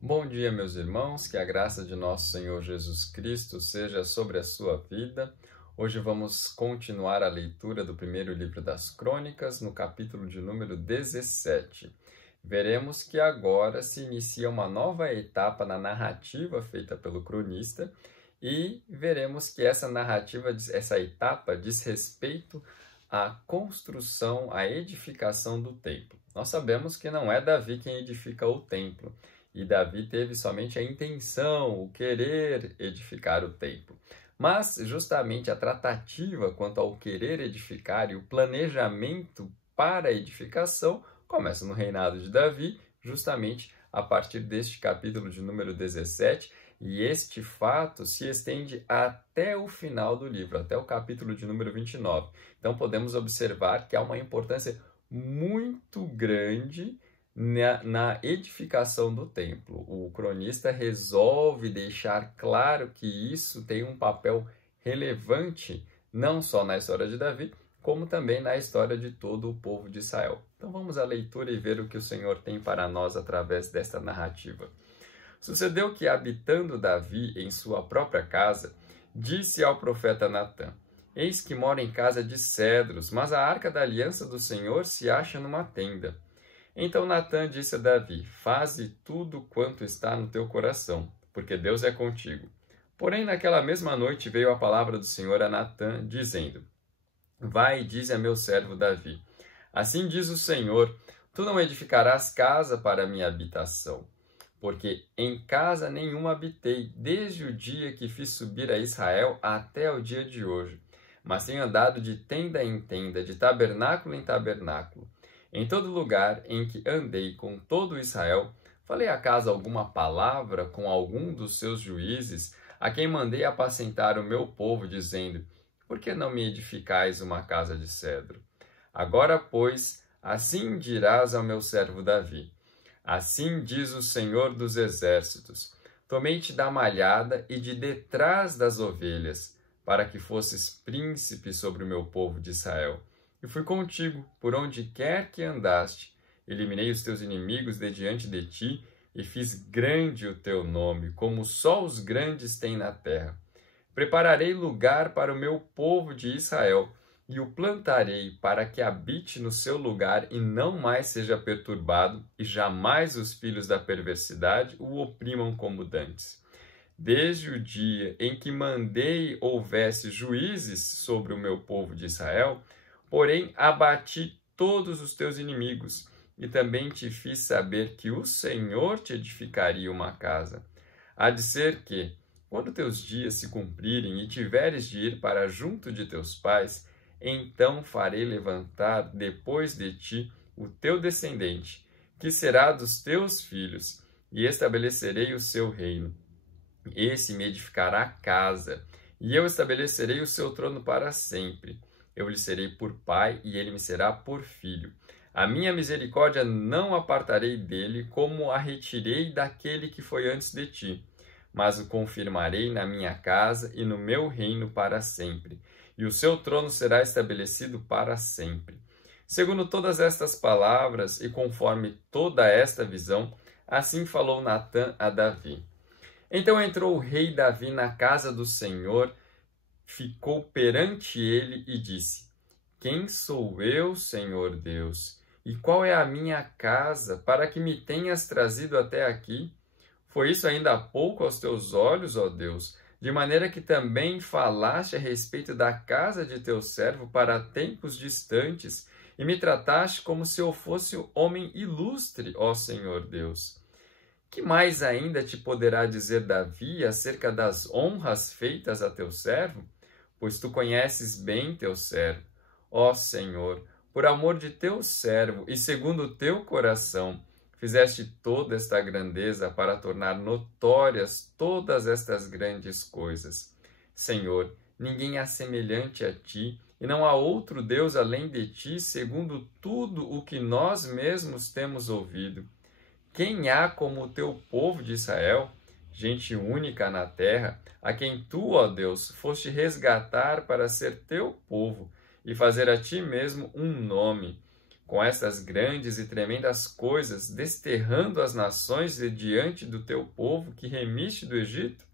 Bom dia, meus irmãos, que a graça de nosso Senhor Jesus Cristo seja sobre a sua vida. Hoje vamos continuar a leitura do primeiro livro das Crônicas, no capítulo de número 17. Veremos que agora se inicia uma nova etapa na narrativa feita pelo cronista e veremos que essa narrativa, essa etapa diz respeito à construção, à edificação do templo. Nós sabemos que não é Davi quem edifica o templo, e Davi teve somente a intenção, o querer edificar o templo. Mas justamente a tratativa quanto ao querer edificar e o planejamento para a edificação começa no reinado de Davi, justamente a partir deste capítulo de número 17, e este fato se estende até o final do livro, até o capítulo de número 29. Então podemos observar que há uma importância muito grande na edificação do templo. O cronista resolve deixar claro que isso tem um papel relevante, não só na história de Davi, como também na história de todo o povo de Israel. Então vamos à leitura e ver o que o Senhor tem para nós através desta narrativa. Sucedeu que, habitando Davi em sua própria casa, disse ao profeta Natã: Eis que moro em casa de cedros, mas a arca da aliança do Senhor se acha numa tenda. Então Natã disse a Davi: Faze tudo quanto está no teu coração, porque Deus é contigo. Porém, naquela mesma noite veio a palavra do Senhor a Natã, dizendo: Vai e dize a meu servo Davi: Assim diz o Senhor: Tu não edificarás casa para minha habitação, porque em casa nenhuma habitei, desde o dia que fiz subir a Israel até o dia de hoje, mas tenho andado de tenda em tenda, de tabernáculo em tabernáculo. Em todo lugar em que andei com todo Israel, falei acaso alguma palavra com algum dos seus juízes, a quem mandei apacentar o meu povo, dizendo: Por que não me edificais uma casa de cedro? Agora, pois, assim dirás ao meu servo Davi: Assim diz o Senhor dos Exércitos: Tomei-te da malhada e de detrás das ovelhas, para que fosses príncipe sobre o meu povo de Israel. E fui contigo, por onde quer que andaste. Eliminei os teus inimigos de diante de ti, e fiz grande o teu nome, como só os grandes têm na terra. Prepararei lugar para o meu povo de Israel, e o plantarei para que habite no seu lugar e não mais seja perturbado, e jamais os filhos da perversidade o oprimam como dantes. Desde o dia em que mandei houvesse juízes sobre o meu povo de Israel, porém abati todos os teus inimigos, e também te fiz saber que o Senhor te edificaria uma casa. Há de ser que, quando teus dias se cumprirem e tiveres de ir para junto de teus pais, então farei levantar depois de ti o teu descendente, que será dos teus filhos, e estabelecerei o seu reino. Esse me edificará casa, e eu estabelecerei o seu trono para sempre. Eu lhe serei por pai, e ele me será por filho. A minha misericórdia não apartarei dele, como a retirei daquele que foi antes de ti, mas o confirmarei na minha casa e no meu reino para sempre, e o seu trono será estabelecido para sempre. Segundo todas estas palavras, e conforme toda esta visão, assim falou Natã a Davi. Então entrou o rei Davi na casa do Senhor, ficou perante ele e disse: Quem sou eu, Senhor Deus? E qual é a minha casa, para que me tenhas trazido até aqui? Foi isso ainda há pouco aos teus olhos, ó Deus, de maneira que também falaste a respeito da casa de teu servo para tempos distantes, e me trataste como se eu fosse homem ilustre, ó Senhor Deus. Que mais ainda te poderá dizer Davi acerca das honras feitas a teu servo? Pois tu conheces bem teu servo. Ó Senhor, por amor de teu servo e segundo o teu coração, fizeste toda esta grandeza para tornar notórias todas estas grandes coisas. Senhor, ninguém há semelhante a ti, e não há outro Deus além de ti, segundo tudo o que nós mesmos temos ouvido. Quem há como o teu povo de Israel, gente única na terra, a quem tu, ó Deus, foste resgatar para ser teu povo e fazer a ti mesmo um nome, com estas grandes e tremendas coisas, desterrando as nações de diante do teu povo que remiste do Egito?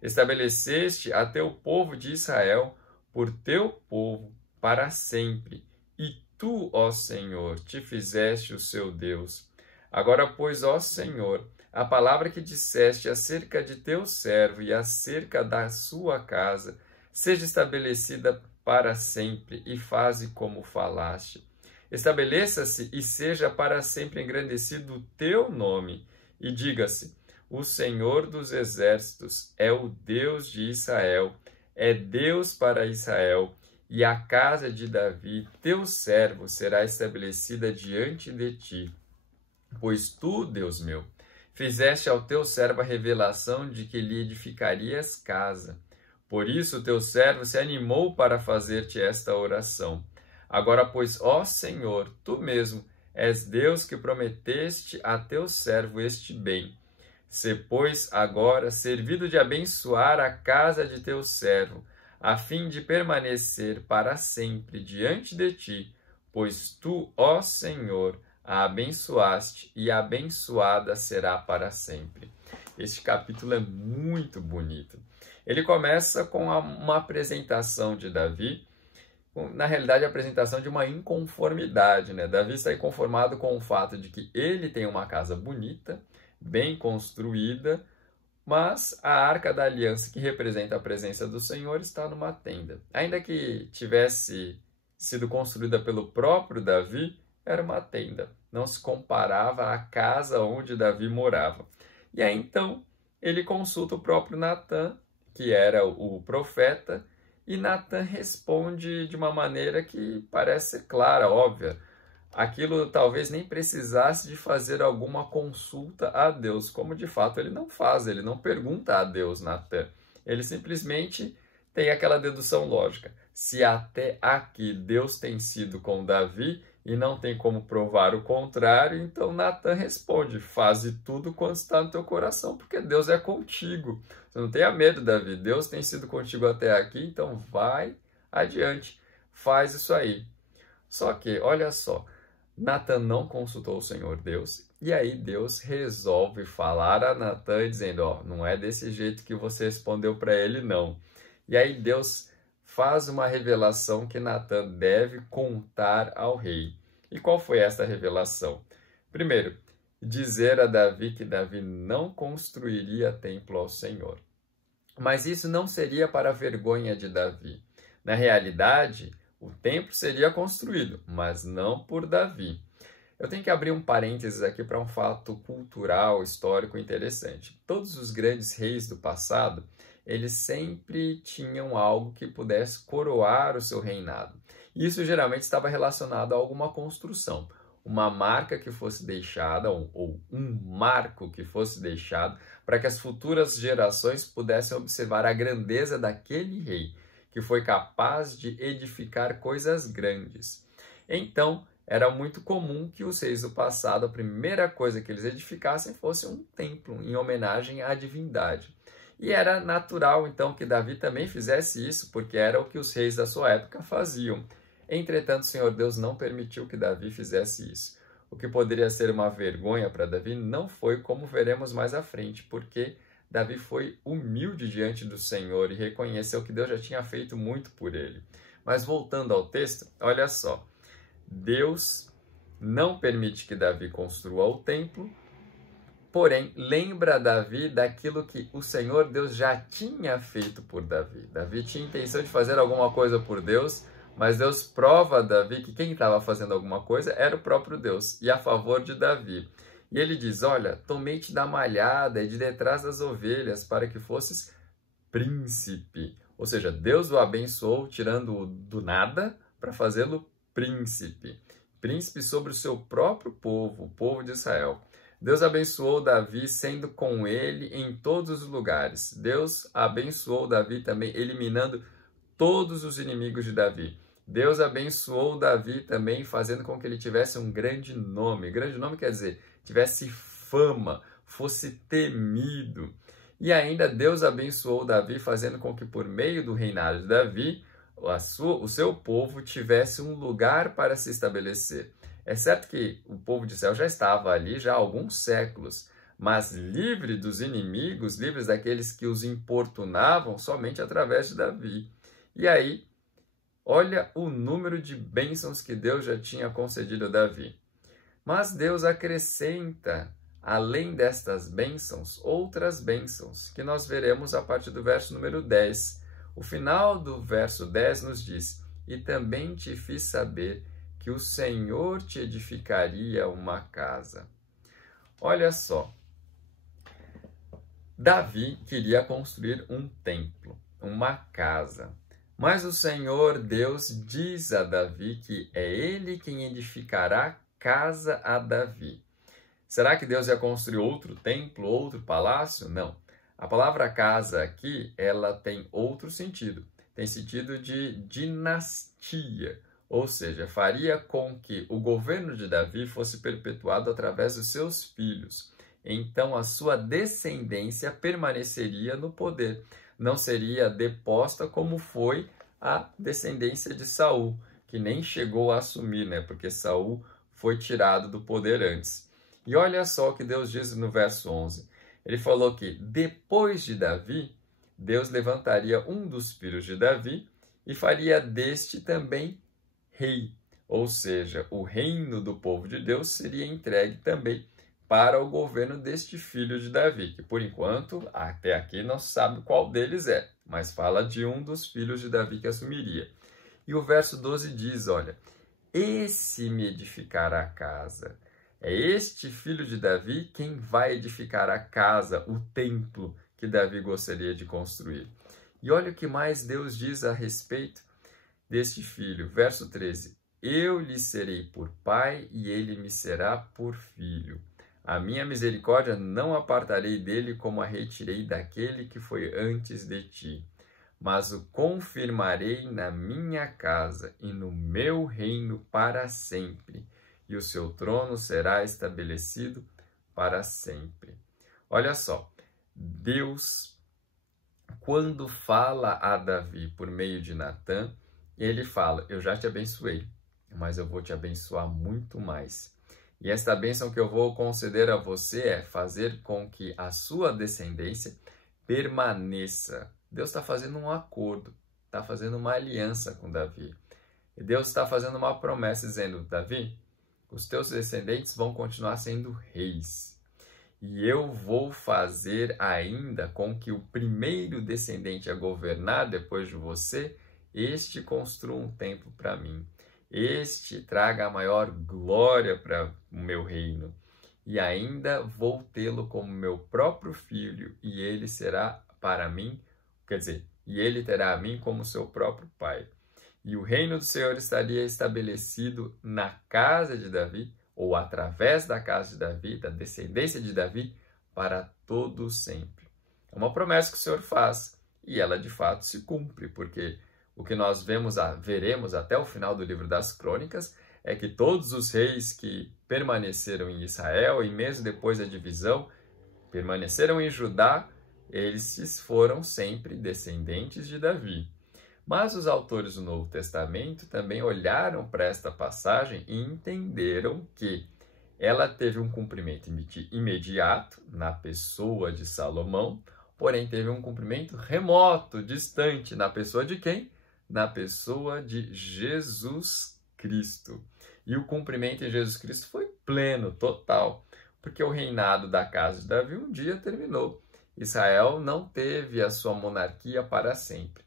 Estabeleceste a teu povo de Israel por teu povo para sempre, e tu, ó Senhor, te fizeste o seu Deus. Agora, pois, ó Senhor, a palavra que disseste acerca de teu servo e acerca da sua casa, seja estabelecida para sempre, e faze como falaste. Estabeleça-se e seja para sempre engrandecido o teu nome, e diga-se: o Senhor dos exércitos é o Deus de Israel, é Deus para Israel, e a casa de Davi, teu servo, será estabelecida diante de ti. Pois tu, Deus meu, fizeste ao teu servo a revelação de que lhe edificarias casa. Por isso o teu servo se animou para fazer-te esta oração. Agora, pois, ó Senhor, tu mesmo és Deus que prometeste a teu servo este bem. Se, pois, agora servido de abençoar a casa de teu servo, a fim de permanecer para sempre diante de ti, pois tu, ó Senhor, a abençoaste e abençoada será para sempre. Este capítulo é muito bonito. Ele começa com uma apresentação de Davi, na realidade, a apresentação de uma inconformidade, né? Davi está inconformado com o fato de que ele tem uma casa bonita, bem construída, mas a Arca da Aliança, que representa a presença do Senhor, está numa tenda. Ainda que tivesse sido construída pelo próprio Davi, era uma tenda. Não se comparava à casa onde Davi morava. E aí, então, ele consulta o próprio Natã, que era o profeta, e Natã responde de uma maneira que parece ser clara, óbvia. Aquilo talvez nem precisasse de fazer alguma consulta a Deus, como de fato ele não faz, ele não pergunta a Deus, Natã. Ele simplesmente tem aquela dedução lógica. Se até aqui Deus tem sido com Davi e não tem como provar o contrário, então Natã responde: faze tudo quanto está no teu coração, porque Deus é contigo. Você não tenha medo, Davi, Deus tem sido contigo até aqui, então vai adiante, faz isso aí. Só que, olha só, Natã não consultou o Senhor Deus, e aí Deus resolve falar a Natã dizendo: ó, não é desse jeito que você respondeu para ele, não. E aí Deus faz uma revelação que Natã deve contar ao rei. E qual foi essa revelação? Primeiro, dizer a Davi que Davi não construiria templo ao Senhor. Mas isso não seria para a vergonha de Davi. Na realidade, o templo seria construído, mas não por Davi. Eu tenho que abrir um parênteses aqui para um fato cultural, histórico interessante. Todos os grandes reis do passado, eles sempre tinham algo que pudesse coroar o seu reinado. Isso geralmente estava relacionado a alguma construção, uma marca que fosse deixada, ou um marco que fosse deixado, para que as futuras gerações pudessem observar a grandeza daquele rei, que foi capaz de edificar coisas grandes. Então, era muito comum que os reis do passado, a primeira coisa que eles edificassem fosse um templo, em homenagem à divindade. E era natural, então, que Davi também fizesse isso, porque era o que os reis da sua época faziam. Entretanto, o Senhor Deus não permitiu que Davi fizesse isso. O que poderia ser uma vergonha para Davi não foi, como veremos mais à frente, porque Davi foi humilde diante do Senhor e reconheceu que Deus já tinha feito muito por ele. Mas voltando ao texto, olha só. Deus não permite que Davi construa o templo, porém lembra Davi daquilo que o Senhor Deus já tinha feito por Davi. Davi tinha intenção de fazer alguma coisa por Deus, mas Deus prova a Davi que quem estava fazendo alguma coisa era o próprio Deus, e a favor de Davi. E ele diz: olha, tomei-te da malhada e de detrás das ovelhas, para que fosses príncipe. Ou seja, Deus o abençoou, tirando-o do nada, para fazê-lo príncipe. Príncipe sobre o seu próprio povo, o povo de Israel. Deus abençoou Davi sendo com ele em todos os lugares. Deus abençoou Davi também eliminando todos os inimigos de Davi. Deus abençoou Davi também fazendo com que ele tivesse um grande nome. Grande nome quer dizer, tivesse fama, fosse temido. E ainda Deus abençoou Davi fazendo com que por meio do reinado de Davi, o seu povo tivesse um lugar para se estabelecer. É certo que o povo de Israel já estava ali já há alguns séculos, mas livre dos inimigos, livres daqueles que os importunavam somente através de Davi. E aí, olha o número de bênçãos que Deus já tinha concedido a Davi. Mas Deus acrescenta, além destas bênçãos, outras bênçãos, que nós veremos a partir do verso número 10. O final do verso 10 nos diz: "E também te fiz saber que o Senhor te edificaria uma casa." Olha só, Davi queria construir um templo, uma casa. Mas o Senhor Deus diz a Davi que é ele quem edificará casa a Davi. Será que Deus ia construir outro templo, outro palácio? Não. A palavra casa aqui, ela tem outro sentido. Tem sentido de dinastia, ou seja, faria com que o governo de Davi fosse perpetuado através dos seus filhos. Então a sua descendência permaneceria no poder. Não seria deposta como foi a descendência de Saul, que nem chegou a assumir, né? Porque Saul foi tirado do poder antes. E olha só o que Deus diz no verso 11. Ele falou que depois de Davi, Deus levantaria um dos filhos de Davi e faria deste também rei. Ou seja, o reino do povo de Deus seria entregue também para o governo deste filho de Davi, que por enquanto, até aqui, não se sabe qual deles é, mas fala de um dos filhos de Davi que assumiria. E o verso 12 diz, olha, esse me edificará a casa. É este filho de Davi quem vai edificar a casa, o templo que Davi gostaria de construir. E olha o que mais Deus diz a respeito deste filho. Verso 13, eu lhe serei por pai e ele me será por filho. A minha misericórdia não apartarei dele como a retirei daquele que foi antes de ti, mas o confirmarei na minha casa e no meu reino para sempre, e o seu trono será estabelecido para sempre. Olha só, Deus, quando fala a Davi por meio de Natã, ele fala, eu já te abençoei, mas eu vou te abençoar muito mais. E esta bênção que eu vou conceder a você é fazer com que a sua descendência permaneça. Deus está fazendo um acordo, está fazendo uma aliança com Davi. E Deus está fazendo uma promessa dizendo, Davi, os teus descendentes vão continuar sendo reis. E eu vou fazer ainda com que o primeiro descendente a governar depois de você, este construa um templo para mim. Este traga a maior glória para o meu reino. E ainda vou tê-lo como meu próprio filho, e ele será para mim, e ele terá a mim como seu próprio pai. E o reino do Senhor estaria estabelecido na casa de Davi, ou através da casa de Davi, da descendência de Davi, para todo sempre. É uma promessa que o Senhor faz, e ela de fato se cumpre, porque o que nós veremos até o final do livro das Crônicas é que todos os reis que permaneceram em Israel, e mesmo depois da divisão, permaneceram em Judá, eles foram sempre descendentes de Davi. Mas os autores do Novo Testamento também olharam para esta passagem e entenderam que ela teve um cumprimento imediato na pessoa de Salomão, porém teve um cumprimento remoto, distante, na pessoa de quem? Na pessoa de Jesus Cristo. E o cumprimento em Jesus Cristo foi pleno, total, porque o reinado da casa de Davi um dia terminou. Israel não teve a sua monarquia para sempre.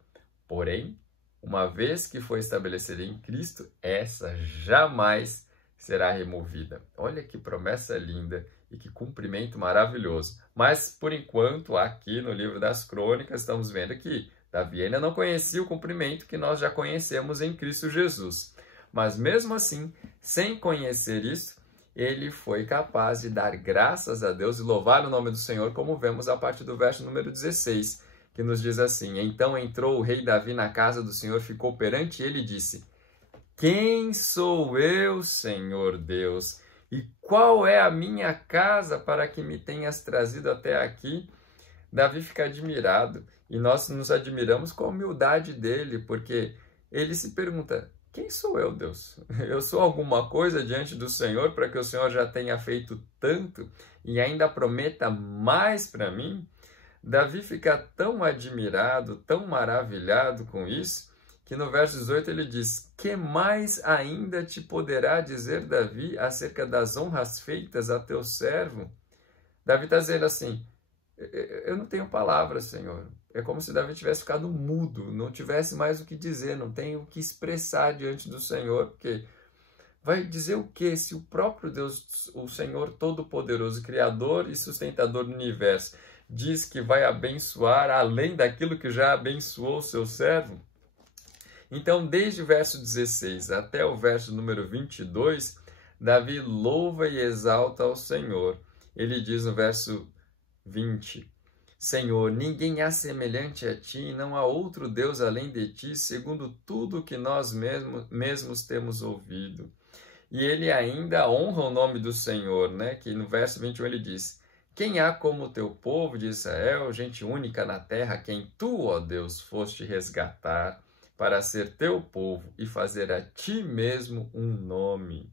Porém, uma vez que foi estabelecida em Cristo, essa jamais será removida. Olha que promessa linda e que cumprimento maravilhoso. Mas, por enquanto, aqui no livro das Crônicas, estamos vendo que Davi ainda não conhecia o cumprimento que nós já conhecemos em Cristo Jesus. Mas, mesmo assim, sem conhecer isso, ele foi capaz de dar graças a Deus e louvar o nome do Senhor, como vemos a partir do verso número 16, que nos diz assim, então entrou o rei Davi na casa do Senhor, ficou perante ele e disse, quem sou eu, Senhor Deus? E qual é a minha casa para que me tenhas trazido até aqui? Davi fica admirado e nós nos admiramos com a humildade dele, porque ele se pergunta, quem sou eu, Deus? Eu sou alguma coisa diante do Senhor para que o Senhor já tenha feito tanto e ainda prometa mais para mim? Davi fica tão admirado, tão maravilhado com isso, que no verso 18 ele diz: que mais ainda te poderá dizer, Davi, acerca das honras feitas a teu servo? Davi está dizendo assim: eu não tenho palavras, Senhor. É como se Davi tivesse ficado mudo, não tivesse mais o que dizer, não tem o que expressar diante do Senhor, porque vai dizer o quê? Se o próprio Deus, o Senhor Todo-Poderoso, Criador e Sustentador do Universo, diz que vai abençoar além daquilo que já abençoou o seu servo? Então, desde o verso 16 até o verso número 22, Davi louva e exalta ao Senhor. Ele diz no verso 20: Senhor, ninguém há semelhante a ti, não há outro Deus além de ti, segundo tudo que nós mesmos temos ouvido. E ele ainda honra o nome do Senhor, né? Que no verso 21 ele diz: quem há como o teu povo de Israel, gente única na terra, quem tu, ó Deus, foste resgatar para ser teu povo e fazer a ti mesmo um nome.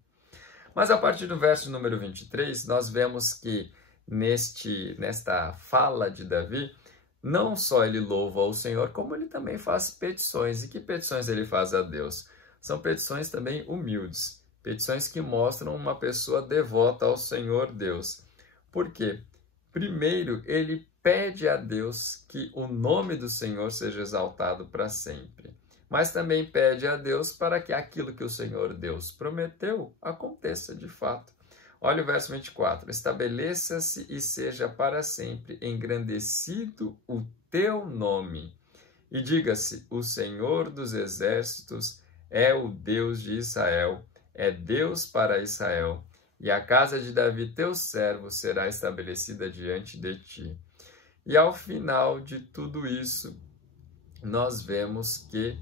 Mas a partir do verso número 23, nós vemos que nesta fala de Davi, não só ele louva o Senhor, como ele também faz petições. E que petições ele faz a Deus? São petições também humildes, petições que mostram uma pessoa devota ao Senhor Deus. Por quê? Primeiro, ele pede a Deus que o nome do Senhor seja exaltado para sempre. Mas também pede a Deus para que aquilo que o Senhor Deus prometeu aconteça de fato. Olha o verso 24. Estabeleça-se e seja para sempre engrandecido o teu nome. E diga-se: o Senhor dos exércitos é o Deus de Israel, é Deus para Israel. E a casa de Davi, teu servo, será estabelecida diante de ti. E ao final de tudo isso, nós vemos que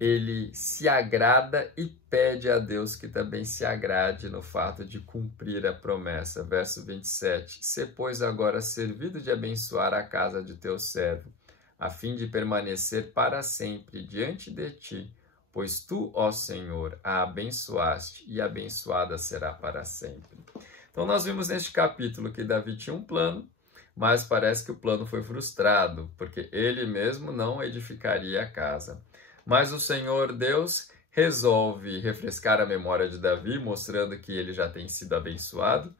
ele se agrada e pede a Deus que também se agrade no fato de cumprir a promessa. Verso 27. Se, pois, agora servido de abençoar a casa de teu servo, a fim de permanecer para sempre diante de ti, pois tu, ó Senhor, a abençoaste e abençoada será para sempre. Então nós vimos neste capítulo que Davi tinha um plano, mas parece que o plano foi frustrado, porque ele mesmo não edificaria a casa. Mas o Senhor Deus resolve refrescar a memória de Davi, mostrando que ele já tem sido abençoado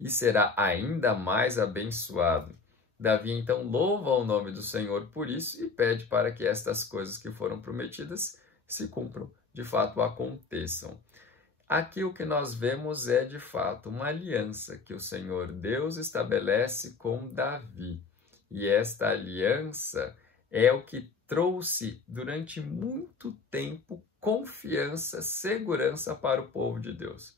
e será ainda mais abençoado. Davi então louva o nome do Senhor por isso e pede para que estas coisas que foram prometidas se cumpram, de fato aconteçam. Aqui o que nós vemos é de fato uma aliança que o Senhor Deus estabelece com Davi. E esta aliança é o que trouxe durante muito tempo confiança, segurança para o povo de Deus.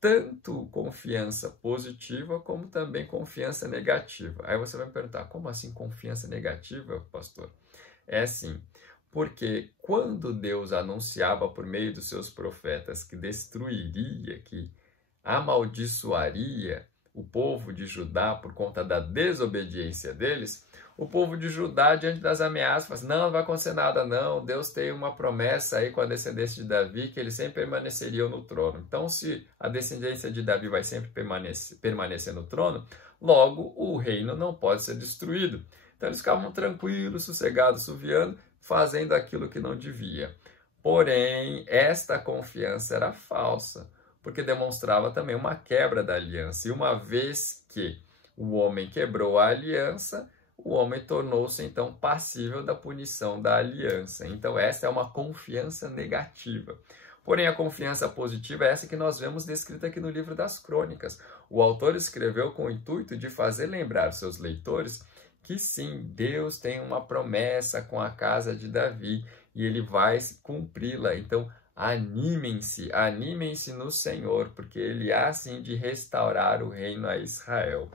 Tanto confiança positiva como também confiança negativa. Aí você vai me perguntar, como assim confiança negativa, pastor? É assim, porque quando Deus anunciava por meio dos seus profetas que destruiria, que amaldiçoaria o povo de Judá por conta da desobediência deles, o povo de Judá, diante das ameaças, fala assim, não vai acontecer nada não, Deus tem uma promessa aí com a descendência de Davi, que eles sempre permaneceriam no trono. Então, se a descendência de Davi vai sempre permanecer no trono, logo o reino não pode ser destruído. Então, eles ficavam tranquilos, sossegados, suviando, fazendo aquilo que não devia. Porém, esta confiança era falsa, porque demonstrava também uma quebra da aliança. E uma vez que o homem quebrou a aliança, o homem tornou-se, então, passível da punição da aliança. Então, essa é uma confiança negativa. Porém, a confiança positiva é essa que nós vemos descrita aqui no livro das Crônicas. O autor escreveu com o intuito de fazer lembrar seus leitores que sim, Deus tem uma promessa com a casa de Davi e ele vai cumpri-la. Então, animem-se no Senhor, porque ele há sim de restaurar o reino a Israel.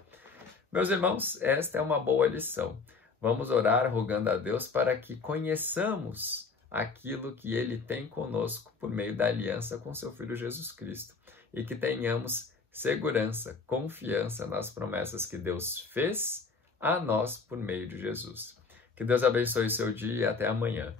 Meus irmãos, esta é uma boa lição. Vamos orar rogando a Deus para que conheçamos aquilo que ele tem conosco por meio da aliança com seu Filho Jesus Cristo e que tenhamos segurança, confiança nas promessas que Deus fez a nós por meio de Jesus. Que Deus abençoe seu dia e até amanhã.